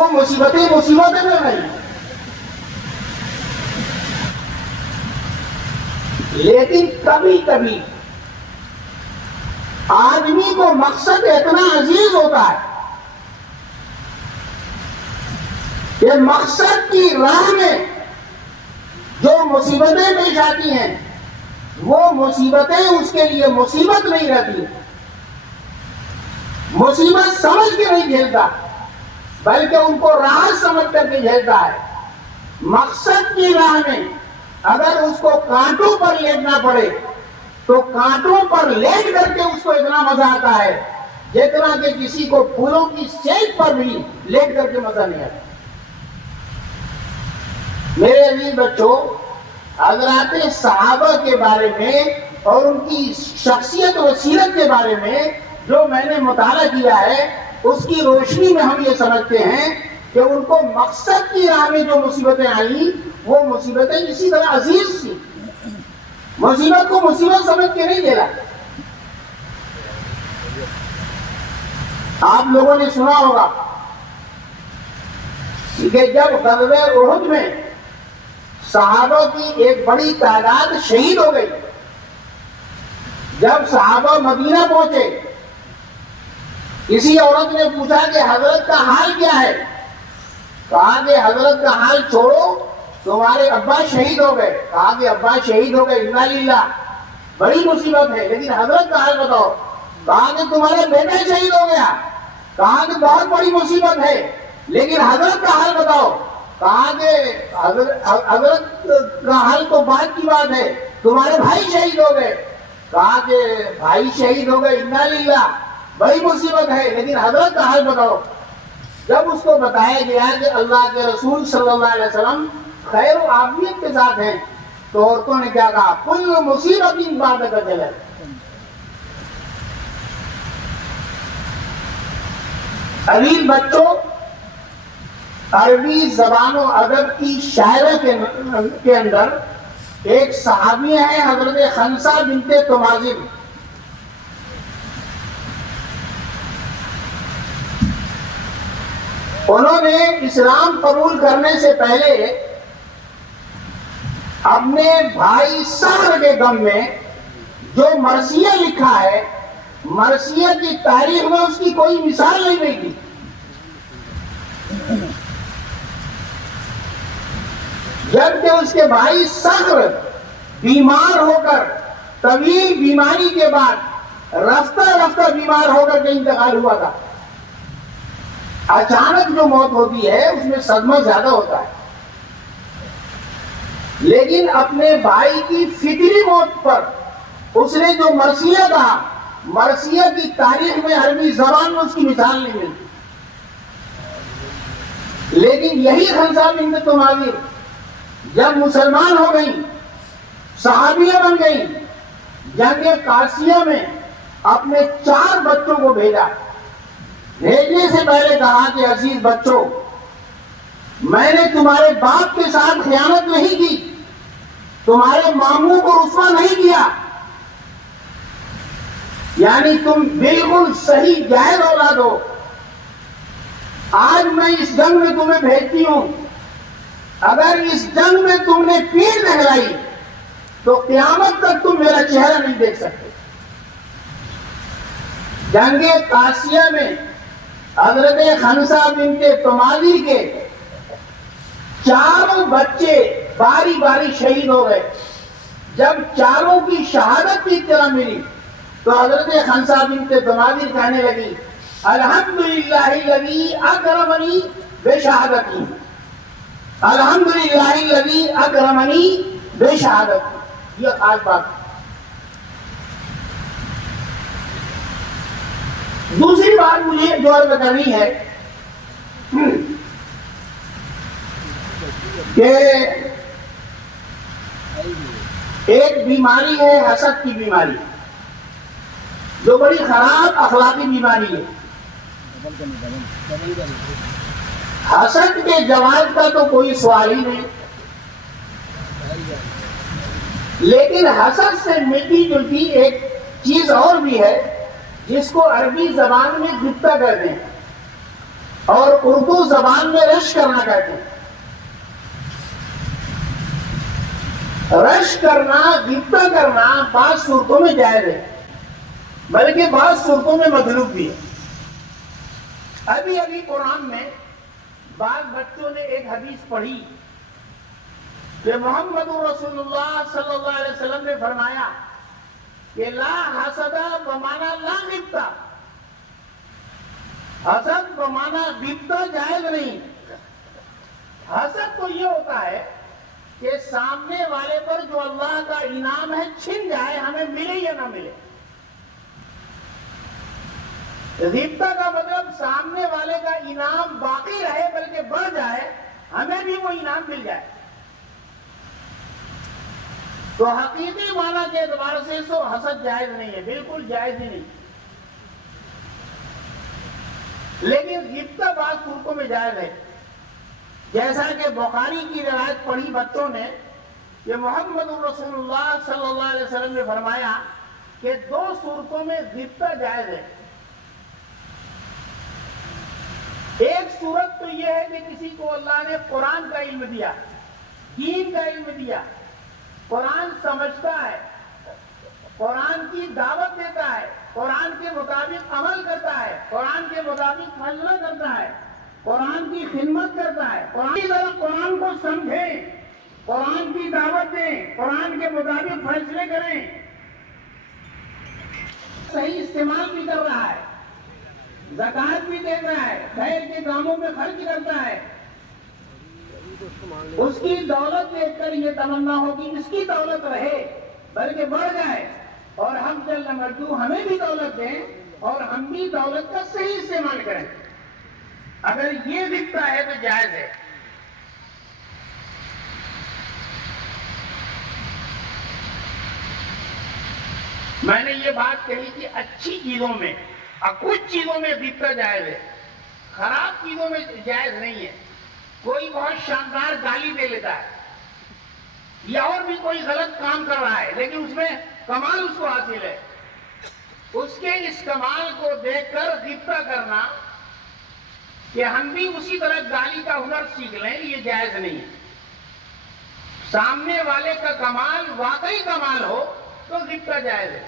وہ مصیبتیں مصیبتیں میں رہی. لیکن کبھی کبھی آدمی کو مقصد اتنا عزیز ہوتا ہے کہ مقصد کی راہ میں جو مصیبتیں پیش آتی ہیں وہ مصیبتیں اس کے لیے مصیبت نہیں رہتی. مصیبت سمجھ کے نہیں جھیلتا بلکہ ان کو راحت سمجھ کر کے جھیلتا ہے. مقصد کی راہ میں اگر اس کو کانٹوں پر لیٹنا پڑے تو کانٹوں پر لیٹ کر کے اس کو اتنا مزہ آتا ہے جتنا کہ کسی کو پھولوں کی سیج پر بھی لیٹ کر کے مزہ نہیں آتا. میرے عزیز بچوں، حضرات صحابہ کے بارے میں اور ان کی شخصیت و سیرت کے بارے میں جو میں نے مطالعہ کیا ہے اس کی روشنی میں ہم یہ سمجھتے ہیں کہ ان کو مقصد کی راہ میں جو مصیبتیں آئیں وہ مصیبتیں اسی طرح عزیز تھی. مصیبت کو مصیبت سمجھ کے نہیں جھیلا. آپ لوگوں نے سنا ہوگا کہ جب غزوہ احد میں صحابہ کی ایک بڑی تعداد شہید ہو گئی، جب صحابہ مدینہ پہنچے کسی عورت نے پوچھا کہ حضرت کا حال کیا ہے؟ کہا کہ حضرت کا حال چھوڑو، تمہارے ابا شہید ہو گئے. کہا کہ ابا شہید ہو گئے، انا للہ، بڑی مصیبت ہے، لیکن حضرت کا حال بتاؤ. کہا کہ تمہارا بیٹا شہید ہو گیا. کہا کہ بہت بڑی مصیبت ہے، لیکن حضرت کا حال بتاؤ. کہا کہ حضرت کا حال تو بعد کی بات ہے، تمہارے بھائی شہید ہو گئے. کہا کہ بھائی شہید ہو گئے، انا للہ، بڑی مصیبت ہے، لیکن حضرت کا حال بتاؤ. جب اس کو بتایا گیا کہ اللہ کے رسول صلی اللہ علیہ وسلم خیر و عافیت کے ساتھ ہیں تو عورتوں نے کیا کہا؟ کل مصیبت بعد اجل ہے. عزیز بچوں، عربی زبان و ادب کی شاعرہ کے اندر ایک صحابیہ ہے حضرت خنسہ بنت تمازن. انہوں نے اسلام قبول کرنے سے پہلے اپنے بھائی صخر کے غم میں جو مرثیہ لکھا ہے، مرثیہ کی تاریخ میں اس کی کوئی مثال نہیں رہی تھی. جبکہ اس کے بھائی صخر بیمار ہو کر، طویل بیماری کے بعد رفتہ رفتہ بیمار ہو کر کے انتقال ہوا تھا. اچانک جو موت ہوتی ہے اس میں صدمہ زیادہ ہوتا ہے، لیکن اپنے بھائی کی فطری موت پر اس نے جو مرثیہ کہا، مرثیہ کی تاریخ میں عربی زبان میں اس کی مثال نہیں ملتی. لیکن یہی خنسہ بنت تمازن جب مسلمان ہو گئی، صحابیہ بن گئی، جنگ قاسیہ میں اپنے 4 بچوں کو بھیجا. بھیجنے سے پہلے کہا کہ عزیز بچوں، میں نے تمہارے باپ کے ساتھ خیانت نہیں کی، تمہارے ماموں کو رسوا نہیں کیا، یعنی تم بالکل صحیح جائز اولاد ہو. آج میں اس جنگ میں تمہیں بھیجتی ہوں، اگر اس جنگ میں تم نے پیٹھ دکھلائی تو قیامت تک تم میرا چہرہ نہیں دیکھ سکتے. جنگ قاسیہ میں حضرت خنسہ بنت تمازن کے 4 بچے باری باری شہید ہو گئے. جب 4 کی شہادت کی اطلاع ملی تو حضرت خنسہ بنت تمازن کہنے لگی، الحمدللہ الذی اکرمنی بشہادتی، الحمدللہ الذی اکرمنی بشہادتی. یہ خاص بات. دوسری بات مجھے جو عرض کرنی ہے کہ ایک بیماری ہے حسد کی بیماری، جو بڑی خراب اخلاقی بیماری ہے. حسد کے جواز کا تو کوئی سوال ہی نہیں، لیکن حسد سے ملتی جلتی ایک چیز اور بھی ہے جس کو عربی زبان میں غبطہ کہتے ہیں، اور اردو زبان میں رش کرنا کہتے ہیں. رش کرنا، غیبت کرنا بعض صورتوں میں جائز ہے، بلکہ بعض صورتوں میں مطلوب بھی ہے. ابھی قرآن میں بعض بچوں نے ایک حدیث پڑھی کہ محمد رسول اللہ صلی اللہ علیہ وسلم نے فرمایا کہ لا حسد بمانا لا غیبت. حسد بمانا غیبت جائز نہیں. حسد تو یہ ہوتا ہے کہ سامنے والے پر جو اللہ کا انعام ہے چھن جائے، ہمیں ملے یا نہ ملے. غیبت کا مطلب سامنے والے کا انعام باقی رہے بلکہ بڑھ جائے، ہمیں بھی وہ انعام مل جائے. تو حقیقی معنی کے اعتبار سے تو حسد جائز نہیں ہے، بالکل جائز ہی نہیں. لیکن غیبت بعض صورتوں میں جائز ہے، جیسا کہ بخاری کی روایت پڑھی بچوں نے کہ محمد رسول اللہ صلی اللہ علیہ وسلم نے فرمایا کہ 2 صورتوں میں غیبت جائز ہے. ایک صورت تو یہ ہے کہ کسی کو اللہ نے قرآن کا علم دیا، دین کا علم دیا، قرآن سمجھتا ہے، قرآن کی دعوت دیتا ہے، قرآن کے مطابق عمل کرتا ہے، قرآن کے مطابق فیصلہ کرتا ہے، قرآن کی خدمت کرتا ہے. قرآن کو سمجھیں، قرآن کی دعوت دیں، قرآن کے مطابق فیصلے کریں، صحیح استعمال بھی کر رہا ہے، زکات بھی دے رہا ہے، خیر کے کاموں میں خرچ کرتا ہے. اس کی دولت دیکھ کر یہ تمنا ہو کہ اس کی دولت رہے بلکہ بڑھ جائے، اور ہم جل مجدو ہمیں بھی دولت دیں اور ہم بھی دولت کا صحیح استعمال کریں. اگر یہ دکھتا ہے تو جائز ہے. میں نے یہ بات کہی کہ اچھی چیزوں میں اور کچھ چیزوں میں غیبت جائز ہے، خراب چیزوں میں جائز نہیں ہے. کوئی بہت شاندار گالی دے لیتا ہے یا اور بھی کوئی غلط کام کر رہا ہے لیکن اس میں کمال اس کو حاصل ہے، اس کے اس کمال کو دیکھ کر غیبت کرنا کہ ہم بھی اسی طرح گالی کا ہنر سیکھ لیں، یہ جائز نہیں ہے. سامنے والے کا کمال واقعی کمال ہو تو غیبت جائز ہے.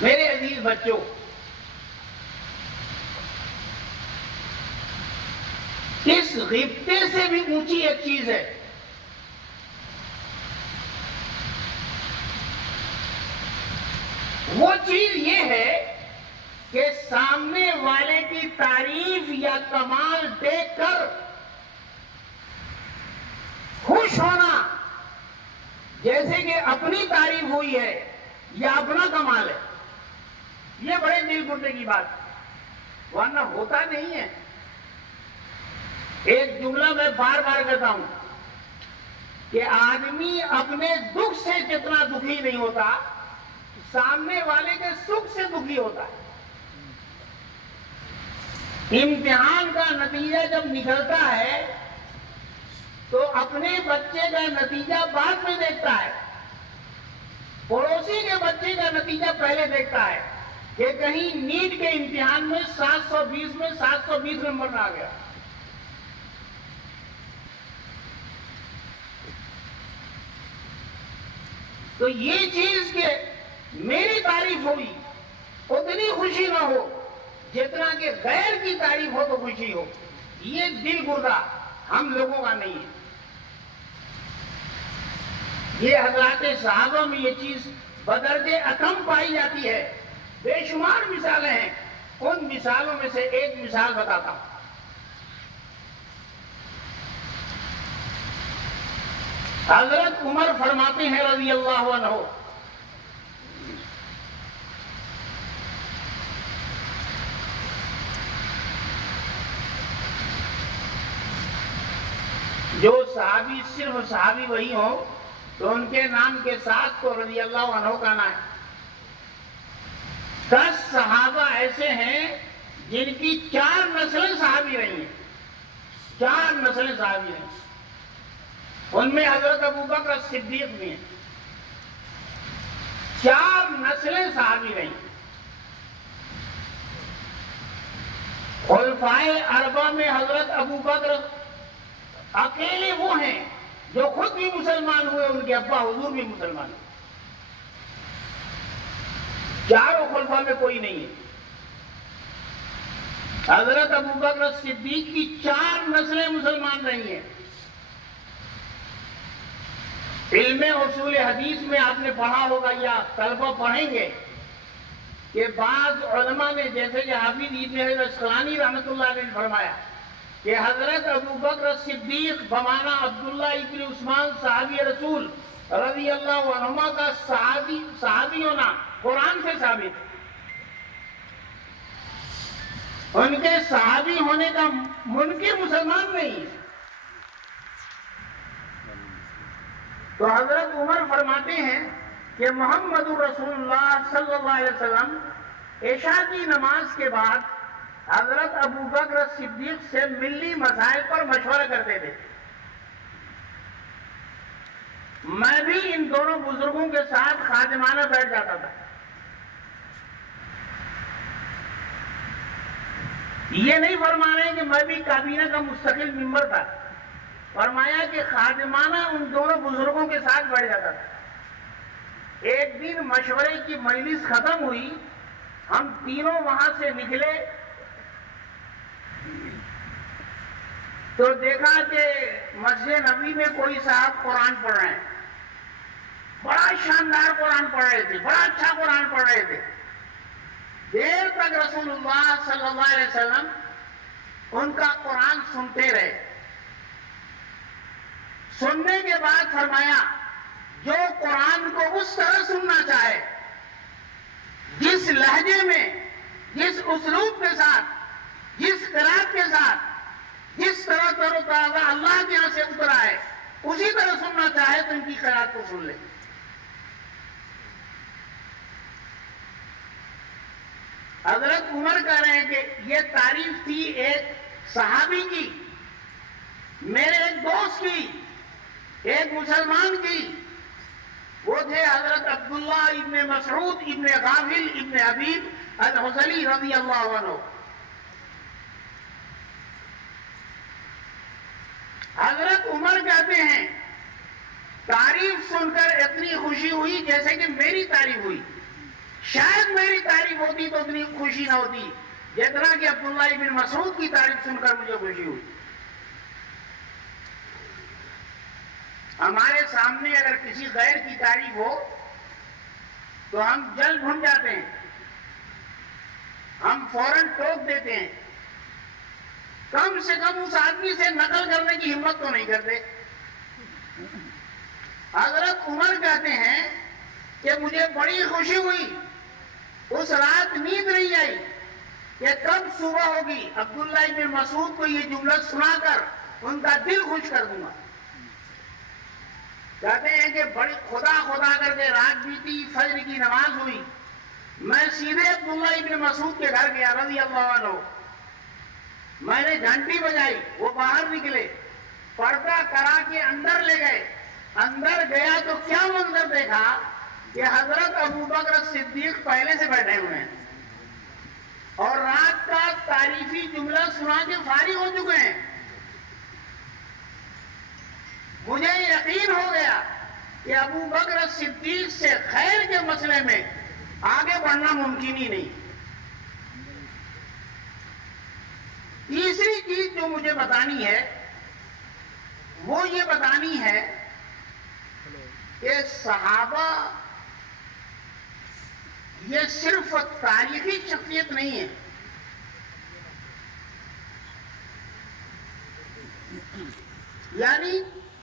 میرے عزیز بچوں، اس غیبتے سے بھی اونچی ایک چیز ہے، وہ چیز یہ ہے کہ سامنے والے کی تعریف یا کمال دیکھ کر خوش ہونا، جیسے کہ اپنی تعریف ہوئی ہے یا اپنا کمال ہے. یہ بڑے دل گردے کی بات، ورنہ ہوتا نہیں ہے. ایک جملہ میں بار بار کہتا ہوں کہ آدمی اپنے دکھ سے جتنا دکھی نہیں ہوتا، سامنے والے کے سکھ سے دکھی ہوتا ہے. امتحان کا نتیجہ جب نکلتا ہے تو اپنے بچے کا نتیجہ بعد میں دیکھتا ہے، پڑوسی کے بچے کا نتیجہ پہلے دیکھتا ہے کہ کہیں نیٹ کے امتحان میں 720 میں 720 نمبر نہ آ گیا. تو یہ چیز کہ میری تعریف ہوئی اتنی خوشی نہ ہو جتنا کہ غیر کی تعریف ہو تو خوشی ہو، یہ دل گردہ ہم لوگوں کا نہیں ہے. یہ حضرات صحابہ میں یہ چیز بدرجے اتم پائی جاتی ہے. بے شمار مثالیں ہیں، ان مثالوں میں سے ایک مثال بتاتا ہوں. حضرت عمر فرماتے ہیں رضی اللہ عنہ، جو صحابی صرف صحابی وہی ہوں تو ان کے نام کے ساتھ تو رضی اللہ عنہ کا نام ہے. 10 صحابہ ایسے ہیں جن کی 4 نسلیں صحابی رہی ہیں، 4 نسلیں صحابی رہی ہیں. ان میں حضرت ابوبکر صدیق بھی ہیں. 4 نسلیں صحابی رہی. خلفائے اربعہ میں حضرت ابو بکر اکیلے وہ ہیں جو خود بھی مسلمان ہوئے، ان کے ابا حضور بھی مسلمان ہوئے، چاروں خلفاء میں کوئی نہیں ہے۔ حضرت ابو بکر صدیق کی 4 نسلیں مسلمان رہی ہیں۔ علم اصول حدیث میں آپ نے پڑھا ہوگا یا طلبہ پڑھیں گے کہ بعض علماء نے، جیسے کہ حافظ ابن حجر اسقلانی رحمۃ اللہ علیہ نے فرمایا کہ حضرت ابو بکر صدیق بمعنی عبداللہ ابن عثمان صحابی رسول رضی اللہ عنہما کا صحابی ہونا قرآن سے ثابت ہے۔ ان کے صحابی ہونے کا منکر مسلمان نہیں ہے۔ تو حضرت عمر فرماتے ہیں کہ محمد رسول اللہ صلی اللہ علیہ وسلم عشاء کی نماز کے بعد حضرت ابو بکر صدیق سے ملی مسائل پر مشورہ کرتے تھے۔ میں بھی ان دونوں بزرگوں کے ساتھ خادمانہ بیٹھ جاتا تھا۔ یہ نہیں فرما رہے کہ میں بھی کابینہ کا مستقل ممبر تھا، فرمایا کہ خادمانہ ان دونوں بزرگوں کے ساتھ بیٹھ جاتا تھا۔ ایک دن مشورے کی مجلس ختم ہوئی، ہم تینوں وہاں سے نکلے تو دیکھا کہ مسجد نبوی میں کوئی صاحب قرآن پڑھ رہے ہیں، بڑا شاندار قرآن پڑھ رہے تھے، بڑا اچھا قرآن پڑھ رہے تھے۔ دیر تک رسول اللہ صلی اللہ علیہ وسلم ان کا قرآن سنتے رہے۔ سننے کے بعد فرمایا جو قرآن کو اس طرح سننا چاہے، جس لہجے میں، جس اسلوب کے ساتھ، جس قرات کے ساتھ، جس طرح تر و تازہ اللہ کے یہاں سے اترا ہے، اسی طرح سننا چاہے تو ان کی قرات کو سن لے۔ حضرت عمر کہہ رہے ہیں کہ یہ تعریف تھی ایک صحابی کی، میرے ایک دوست کی، ایک مسلمان کی، وہ تھے حضرت عبداللہ ابن مسعود ابن غافل ابن حبیب الحذلی رضی اللہ عنہ۔ حضرت عمر کہتے ہیں تعریف سن کر اتنی خوشی ہوئی جیسے کہ میری تعریف ہوئی، شاید میری تعریف ہوتی تو اتنی خوشی نہ ہوتی جتنا کہ عبداللہ ابن مسعود کی تعریف سن کر مجھے خوشی ہوئی۔ ہمارے سامنے اگر کسی غیر کی تعریف ہو تو ہم جلد بھول جاتے ہیں، ہم فوراً ٹوک دیتے ہیں، کم سے کم اس آدمی سے نقل کرنے کی ہمت تو نہیں کرتے۔ حضرت عمر کہتے ہیں کہ مجھے بڑی خوشی ہوئی، اس رات نیند نہیں آئی کہ کب صبح ہوگی عبداللہ ابن مسعود کو یہ جملہ سنا کر ان کا دل خوش کر دوں گا۔ کہتے ہیں کہ بڑی خدا خدا کر کے رات بیتی، فجر کی نماز ہوئی، میں سیدھے عبداللہ ابن مسعود کے گھر گیا رضی اللہ عنہ، میں نے گھنٹی بجائی، وہ باہر نکلے، پردہ کرا کے اندر لے گئے۔ اندر گیا تو کیا منظر دیکھا کہ حضرت ابو بکر صدیق پہلے سے بیٹھے ہوئے ہیں اور رات کا تعریفی جملہ سنا کے فارغ ہو چکے ہیں۔ مجھے یقین ہو گیا کہ ابو بکر صدیق سے خیر کے مسئلے میں آگے بڑھنا ممکن ہی نہیں۔ تیسری چیز جو مجھے بتانی ہے وہ یہ بتانی ہے کہ صحابہ یہ صرف تاریخی شخصیت نہیں ہے، یعنی